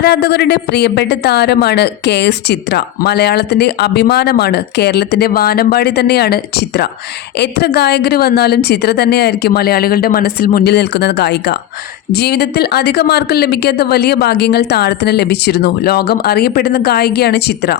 ആരാധകരുടെ പ്രിയപ്പെട്ട താരമാണ് കെ എസ് ചിത്ര. മലയാളത്തിന്റെ അഭിമാനമാണ് കേരളത്തിന്റെ വാനമ്പാടി തന്നെയാണ് ചിത്ര. എത്ര ഗായകർ വന്നാലും ചിത്ര തന്നെയായിരിക്കും മലയാളികളുടെ മനസ്സിൽ മുന്നിൽ നിൽക്കുന്ന ഗായിക. ജീവിതത്തിൽ അധിക മാർക്കും ലഭിക്കാത്ത വലിയ ഭാഗ്യങ്ങൾ താരത്തിന് ലഭിച്ചിരുന്നു. ലോകം അറിയപ്പെടുന്ന ഗായികയാണ് ചിത്ര.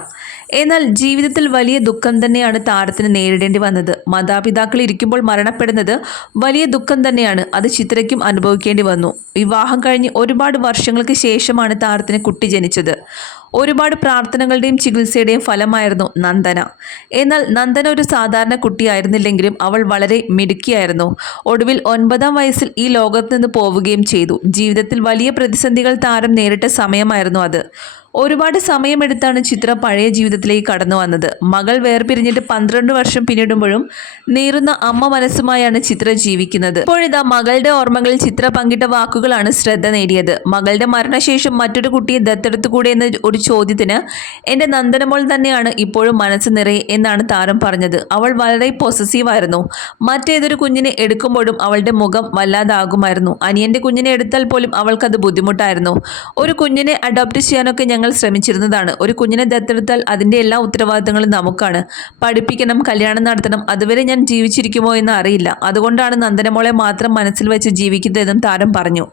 എന്നാൽ ജീവിതത്തിൽ വലിയ ദുഃഖം തന്നെയാണ് താരത്തിന് നേരിടേണ്ടി വന്നത്. മാതാപിതാക്കൾ ഇരിക്കുമ്പോൾ മരണപ്പെടുന്നത് വലിയ ദുഃഖം തന്നെയാണ്. അത് ചിത്രയ്ക്കും അനുഭവിക്കേണ്ടി വന്നു. വിവാഹം കഴിഞ്ഞ് ഒരുപാട് വർഷങ്ങൾക്ക് ശേഷമാണ് താരത്തിന് കുട്ടി ജനിച്ചത്. ഒരുപാട് പ്രാർത്ഥനകളുടെയും ചികിത്സയുടെയും ഫലമായിരുന്നു നന്ദന. എന്നാൽ നന്ദന ഒരു സാധാരണ കുട്ടിയായിരുന്നില്ലെങ്കിലും അവൾ വളരെ മിടുക്കിയായിരുന്നു. ഒടുവിൽ ഒൻപതാം വയസ്സിൽ ഈ ലോകത്ത് നിന്ന് പോവുകയും ചെയ്തു. ജീവിതത്തിൽ വലിയ പ്രതിസന്ധികൾ താരം നേരിട്ട സമയമായിരുന്നു അത്. ഒരുപാട് സമയമെടുത്താണ് ചിത്ര പഴയ ജീവിതത്തിലേക്ക് കടന്നു വന്നത്. മകൾ വേർപിരിഞ്ഞിട്ട് പന്ത്രണ്ട് വർഷം പിന്നിടുമ്പോഴും നീറുന്ന അമ്മ മനസ്സുമായാണ് ചിത്ര ജീവിക്കുന്നത്. ഇപ്പോഴിതാ മകളുടെ ഓർമ്മകളിൽ ചിത്ര പങ്കിട്ട വാക്കുകളാണ് ശ്രദ്ധ നേടിയത്. മകളുടെ മരണശേഷം മറ്റൊരു കുട്ടിയെ ദത്തെടുത്തുകൂടെ എന്ന ഒരു ചോദ്യത്തിന് എന്റെ നന്ദനമോൾ തന്നെയാണ് ഇപ്പോഴും മനസ്സ് നിറയെ എന്നാണ് താരം പറഞ്ഞത്. അവൾ വളരെ പൊസസീവായിരുന്നു മറ്റേതൊരു കുഞ്ഞിനെ എടുക്കുമ്പോഴും അവളുടെ മുഖം വല്ലാതാകുമായിരുന്നു. അനിയന്റെ കുഞ്ഞിനെ എടുത്താൽ പോലും അവൾക്കത് ബുദ്ധിമുട്ടായിരുന്നു. ഒരു കുഞ്ഞിനെ അഡോപ്റ്റ് ചെയ്യാനൊക്കെ ഞങ്ങൾ ശ്രമിച്ചിരുന്നതാണ്. ഒരു കുഞ്ഞിനെ ദത്തെടുത്താൽ അതിന്റെ എല്ലാ ഉത്തരവാദിത്തങ്ങളും നമുക്കാണ്. പഠിപ്പിക്കണം കല്യാണം നടത്തണം അതുവരെ ഞാൻ ജീവിച്ചിരിക്കുമോ എന്ന് അറിയില്ല. അതുകൊണ്ടാണ് നന്ദനമോളെ മാത്രം മനസ്സിൽ വെച്ച് ജീവിക്കുന്നതെന്നും താരം പറഞ്ഞു.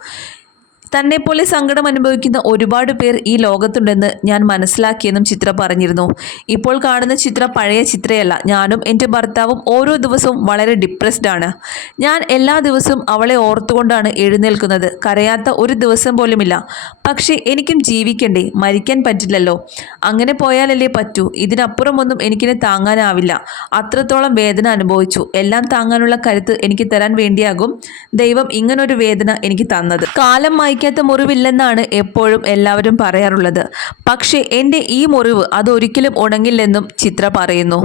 തന്നെപ്പോലെ സങ്കടം അനുഭവിക്കുന്ന ഒരുപാട് പേർ ഈ ലോകത്തുണ്ടെന്ന് ഞാൻ മനസ്സിലാക്കിയെന്നും ചിത്ര പറഞ്ഞിരുന്നു. ഇപ്പോൾ കാണുന്ന ചിത്ര പഴയ ചിത്രയല്ല. ഞാനും എന്റെ ഭർത്താവും ഓരോ ദിവസവും വളരെ ഡിപ്രസ്ഡ് ആണ്. ഞാൻ എല്ലാ ദിവസവും അവളെ ഓർത്തുകൊണ്ടാണ് എഴുന്നേൽക്കുന്നത്. കരയാത്ത ഒരു ദിവസം പോലുമില്ല. പക്ഷേ എനിക്കും ജീവിക്കണ്ടേ? മരിക്കാൻ പറ്റില്ലല്ലോ. അങ്ങനെ പോയാലല്ലേ പറ്റൂ. ഇതിനപ്പുറമൊന്നും എനിക്കിനെ താങ്ങാനാവില്ല. അത്രത്തോളം വേദന അനുഭവിച്ചു. എല്ലാം താങ്ങാനുള്ള കരുത്ത് എനിക്ക് തരാൻ വേണ്ടിയാകും ദൈവം ഇങ്ങനൊരു വേദന എനിക്ക് തന്നത്. കാലം മായ്ക്കാത്ത മുറിവില്ലെന്നാണ് എപ്പോഴും എല്ലാവരും പറയാറുള്ളത്. പക്ഷേ എന്റെ ഈ മുറിവ് അതൊരിക്കലും ഉണങ്ങില്ലെന്നും ചിത്ര പറയുന്നു.